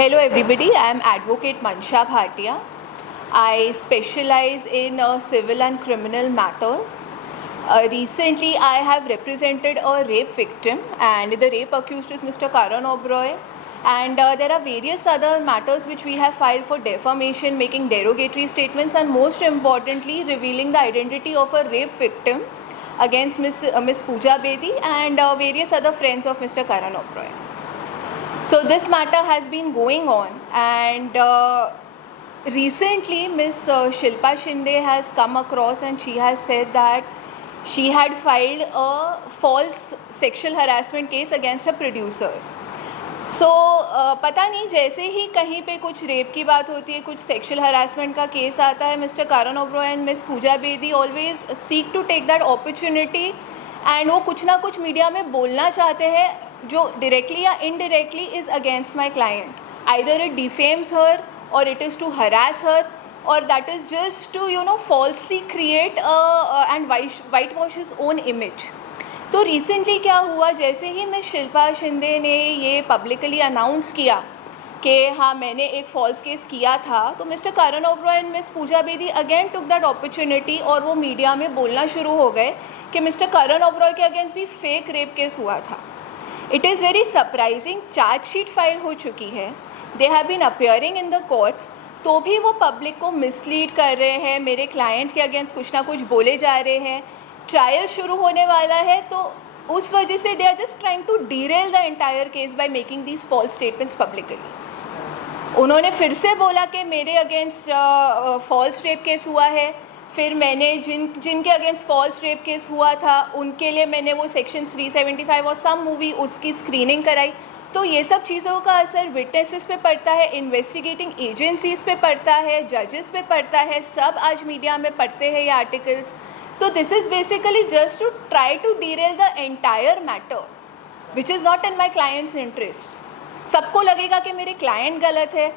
Hello everybody, I am Advocate Mansha Bhatia. I specialize in civil and criminal matters. Recently I have represented a rape victim and the rape accused is Mr. Karan Oberoi, and there are various other matters which we have filed for defamation, making derogatory statements, and most importantly revealing the identity of a rape victim against Miss Pooja Bedi and various other friends of Mr. Karan Oberoi. So this matter has been going on, and recently Miss Shilpa Shinde has come across and she has said that she had filed a false sexual harassment case against her producers. So पता नहीं, जैसे ही कहीं पे कुछ rape की बात होती है, कुछ सेक्शुअल हरासमेंट का केस आता है, Mr Karan Oberoi and miss Pooja Bedi always seek to take that opportunity and वो कुछ ना कुछ मीडिया में बोलना चाहते हैं जो डायरेक्टली या indirectly is against my client. Either it defames her और it is to harass her और that is just to falsely create and white wash his own image. तो रिसेंटली क्या हुआ, जैसे ही मिस शिल्पा शिंदे ने ये पब्लिकली अनाउंस किया कि हाँ मैंने एक फॉल्स केस किया था, तो mister Karan Oberoi and miss Pooja Bedi again took that opportunity और वो मीडिया में बोलना शुरू हो गए कि मिस्टर Karan Oberoi के अगेंस्ट भी फेक रेप केस हुआ था. It is very surprising, chargesheet file हो चुकी है, they have been appearing in the courts, तो भी वो पब्लिक को मिसलीड कर रहे हैं, मेरे क्लाइंट के अगेंस्ट कुछ ना कुछ बोले जा रहे हैं. ट्रायल शुरू होने वाला है तो उस वजह से they are just trying to derail the entire case by making these false statements publicly. उन्होंने फिर से बोला कि मेरे अगेंस्ट फॉल्स रेप केस हुआ है, फिर मैंने जिनके अगेंस्ट फॉल्स रेप केस हुआ था उनके लिए मैंने वो सेक्शन 375 और सम मूवी उसकी स्क्रीनिंग कराई. तो ये सब चीज़ों का असर विटनेसेस पे पड़ता है, इन्वेस्टिगेटिंग एजेंसीज़ पे पड़ता है, जजेस पे पड़ता है, सब आज मीडिया में पढ़ते हैं ये articles. So this is basically just to try to derail the entire matter which is not in my client's interest. सबको लगेगा कि मेरे क्लाइंट गलत है.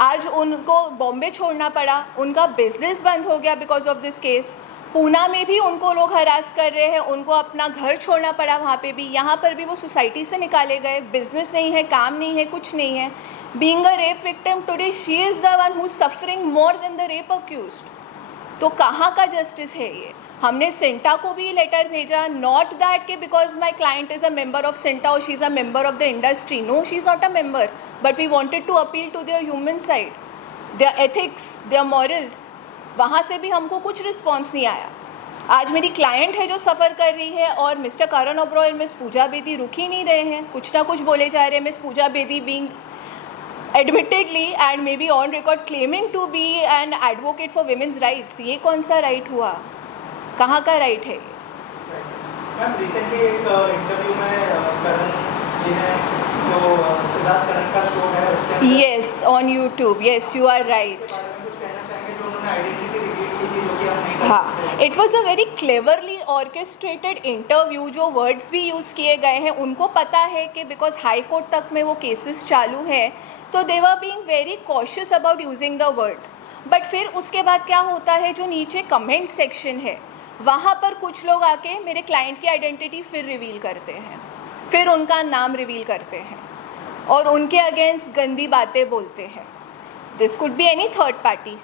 आज उनको बॉम्बे छोड़ना पड़ा, उनका बिजनेस बंद हो गया because of this case. Poona में भी उनको लोग हरास कर रहे हैं, उनको अपना घर छोड़ना पड़ा वहाँ पे भी, यहाँ पर भी वो सोसाइटी से निकाले गए, बिजनेस नहीं है, काम नहीं है, कुछ नहीं है. Being a rape victim today she is the one who suffering more than the rape accused. तो कहाँ का जस्टिस है ये? हमने सिंटा को भी लेटर भेजा, नॉट दैट कि because my client is a member of CINTAA और she is a member of the industry. No, she is not a member, but we wanted to appeal to their human side, their ethics, their morals. वहाँ से भी हमको कुछ response नहीं आया. आज मेरी क्लाइंट है जो सफ़र कर रही है और मिस्टर Karan Oberoi और मिस पूजा बेदी रुक ही नहीं रहे हैं, कुछ ना कुछ बोले जा रहे हैं. Miss Pooja Bedi being admittedly and may be on record claiming to be an advocate for women's rights. ये कौन सा राइट हुआ? कहाँ का राइट है ये? मैम रिसेंटली एक इंटरव्यू में करण जी ने जो सिद्धार्थ करण का शो है उसके अंदर yes on YouTube, yes you are right. कुछ कहना चाहेंगे जो उन्होंने आइडेंटिटी रिवील की थी जो कि हम नहीं कर हाँ, सकते. It was a very cleverly orchestrated interview. जो वर्ड्स भी यूज़ किए गए हैं उनको पता है कि बिकॉज हाई कोर्ट तक में वो केसेस चालू है तो they were being very cautious about using the words. But फिर उसके बाद क्या होता है, जो नीचे कमेंट सेक्शन है वहाँ पर कुछ लोग आके मेरे क्लाइंट की आइडेंटिटी फिर रिवील करते हैं, फिर उनका नाम रिवील करते हैं और उनके अगेंस्ट गंदी बातें बोलते हैं. This could be any third party,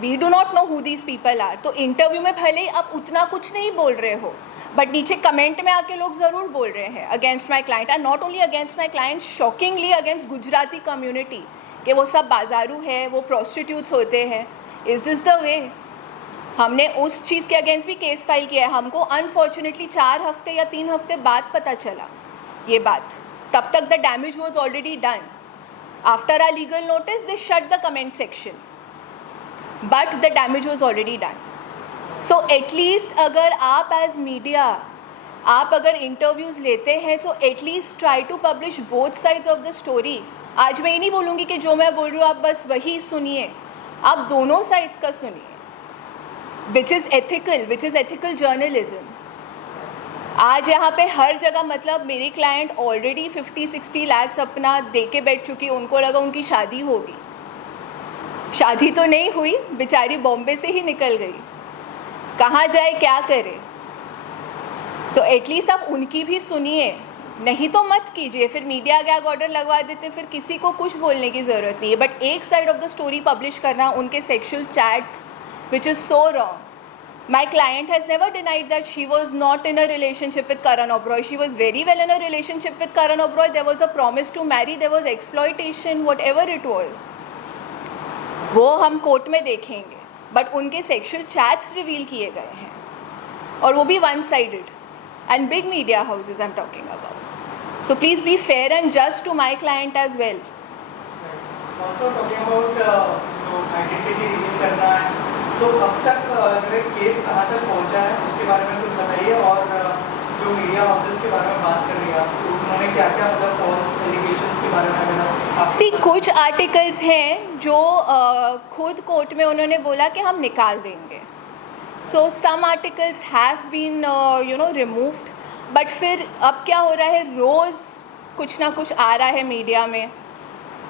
we do not know who these people are. तो इंटरव्यू में भले ही आप उतना कुछ नहीं बोल रहे हो बट नीचे कमेंट में आके लोग ज़रूर बोल रहे हैं against my client, and not only against my client, shockingly against Gujarati community कि वो सब बाजारू है, वो प्रोस्टिट्यूट्स होते हैं. Is this the way? हमने उस चीज़ के अगेंस्ट भी केस फाइल किया है. हमको अनफॉर्चुनेटली 4 हफ्ते या 3 हफ्ते बाद पता चला ये बात. तब तक the damage was already done. After a legal notice they shut the comment section but the damage was already done. So at least अगर आप एज मीडिया आप अगर इंटरव्यूज़ लेते हैं तो at least try to publish both sides of the story. आज मैं ये नहीं बोलूँगी कि जो मैं बोल रही हूँ आप बस वही सुनिए, आप दोनों साइड्स का सुनिए, विच इज़ एथिकल जर्नलिज्म. आज यहाँ पे हर जगह मतलब मेरी क्लाइंट ऑलरेडी 50-60 लाख अपना दे के बैठ चुकी, उनको लगा उनकी शादी होगी. शादी तो नहीं हुई, बेचारी बॉम्बे से ही निकल गई, कहाँ जाए क्या करे. सो एटलीस्ट आप उनकी भी सुनिए. नहीं तो मत कीजिए, फिर मीडिया गैग ऑर्डर लगवा देते, फिर किसी को कुछ बोलने की ज़रूरत नहीं है. बट एक side of the story publish करना, उनके sexual chats, which is so wrong. My client has never denied that she was not in a relationship with Karan Oberoi. She was very well in a relationship with Karan Oberoi. There was a promise to marry, there was exploitation, whatever it was. वो हम court में देखेंगे. But उनके sexual chats reveal किए गए हैं, और वो भी one sided, and big media houses I am talking about. So please be fair and just to my client as well. Also talking about जो आइडेंटिटी रिवील करना है, तो अब तक जो केस कहाँ तक पहुँचा है उसके बारे में कुछ बताइए. और जो मीडिया हाउसेस के बारे में बात कर रही है आप, तो उन्होंने क्या क्या मतलब फॉल्स एलिगेशंस के बारे में अगर सी कुछ आर्टिकल्स हैं जो खुद कोर्ट में उन्होंने बोला कि हम निकाल देंगे. So some articles have been removed. But फिर अब क्या हो रहा है, रोज़ कुछ ना कुछ आ रहा है मीडिया में,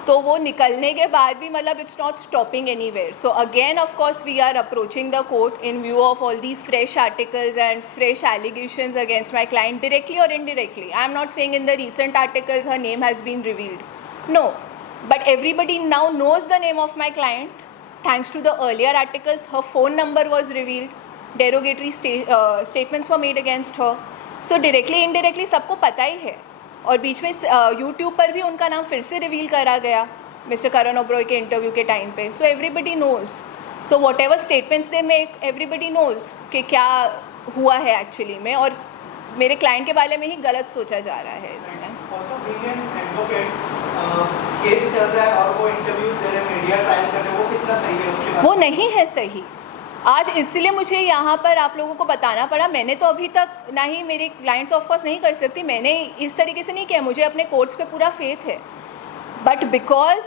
तो वो निकलने के बाद भी मतलब it's not stopping anywhere. So again of course we are approaching the court in view of all these fresh articles and fresh allegations against my client directly और indirectly. I am not saying in the recent articles her name has been revealed. No, but everybody now knows the name of my client thanks to the earlier articles. Her phone number was revealed. Derogatory statements were made against her. So directly indirectly सबको पता ही है. और बीच में YouTube पर भी उनका नाम फिर से रिवील करा गया मिस्टर करण ओबरॉय के इंटरव्यू के टाइम पे. So everybody nose. So what ever statements they make, everybody nose कि क्या हुआ है एक्चुअली में, और मेरे क्लाइंट के बारे में ही गलत सोचा जा रहा है इसमें. केस चल रहा है और वो इंटरव्यूज दे रहे हैं, मीडिया ट्रायल कर रहे हैं, वो कितना सही है उसके बारे में? वो नहीं है सही. आज इसलिए मुझे यहाँ पर आप लोगों को बताना पड़ा. मैंने तो अभी तक, ना ही मेरे क्लाइंट तो ऑफकोर्स नहीं कर सकती, मैंने इस तरीके से नहीं किया. मुझे अपने कोर्ट्स पे पूरा फेथ है. बट बिकॉज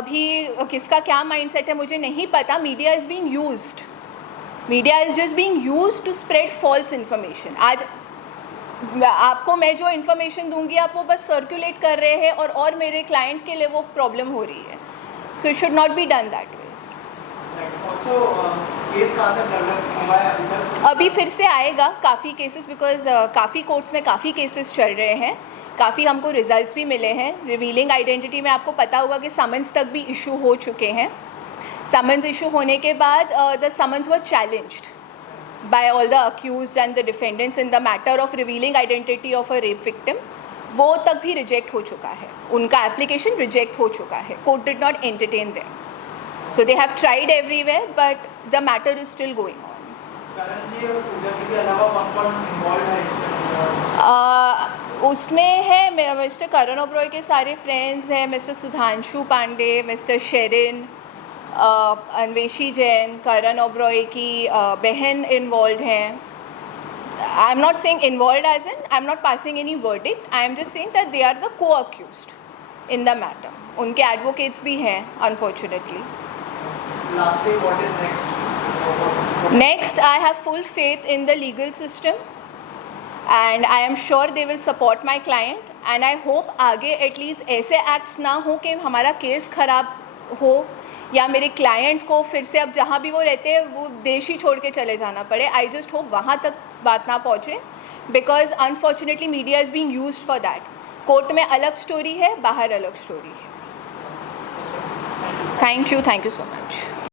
अभी किसका क्या माइंडसेट है मुझे नहीं पता, media is being used. Media is just being used to spread false information. आज आपको मैं जो इन्फॉर्मेशन दूंगी आप वो बस सर्कुलेट कर रहे हैं, और मेरे क्लाइंट के लिए वो प्रॉब्लम हो रही है. So it should not be done that ways. अभी फिर से आएगा काफ़ी केसेस, बिकॉज काफ़ी कोर्ट्स में काफ़ी केसेस चल रहे हैं. काफ़ी हमको रिजल्ट्स भी मिले हैं. रिवीलिंग आइडेंटिटी में आपको पता होगा कि समन्स तक भी इशू हो चुके हैं. समन्स इशू होने के बाद the summons were challenged by all the accused and the defendants in the matter of revealing identity of a rape victim. वो तक भी रिजेक्ट हो चुका है, उनका एप्लीकेशन रिजेक्ट हो चुका है. Court did not entertain them. So they have tried everywhere but the matter is still going on. Karan ji और पूजा जी के अलावा कौन-कौन इन्वॉल्व है इसमें? उसमें है मिस्टर करण ओबरॉय के सारे फ्रेंड्स हैं, मिस्टर सुधांशु पांडे, मिस्टर शेरिन, अन्वेशी जैन, करण ओबरॉय की बहन इन्वॉल्व हैं. I am not saying involve as in I am not passing any verdict. I am just saying that they are the co accused in the matter. उनके advocates भी हैं unfortunately. Lastly, what is next? Next, I have full faith in the legal system and I am sure they will support my client and I hope आगे at least ऐसे acts ना हो कि हमारा case ख़राब हो या मेरे क्लाइंट को फिर से अब जहाँ भी वो रहते हैं वो देश ही छोड़ के चले जाना पड़े. आई जस्ट होप वहाँ तक बात ना पहुँचे because unfortunately media is being used for that. Court में अलग स्टोरी है, बाहर अलग स्टोरी है. Thank you so much.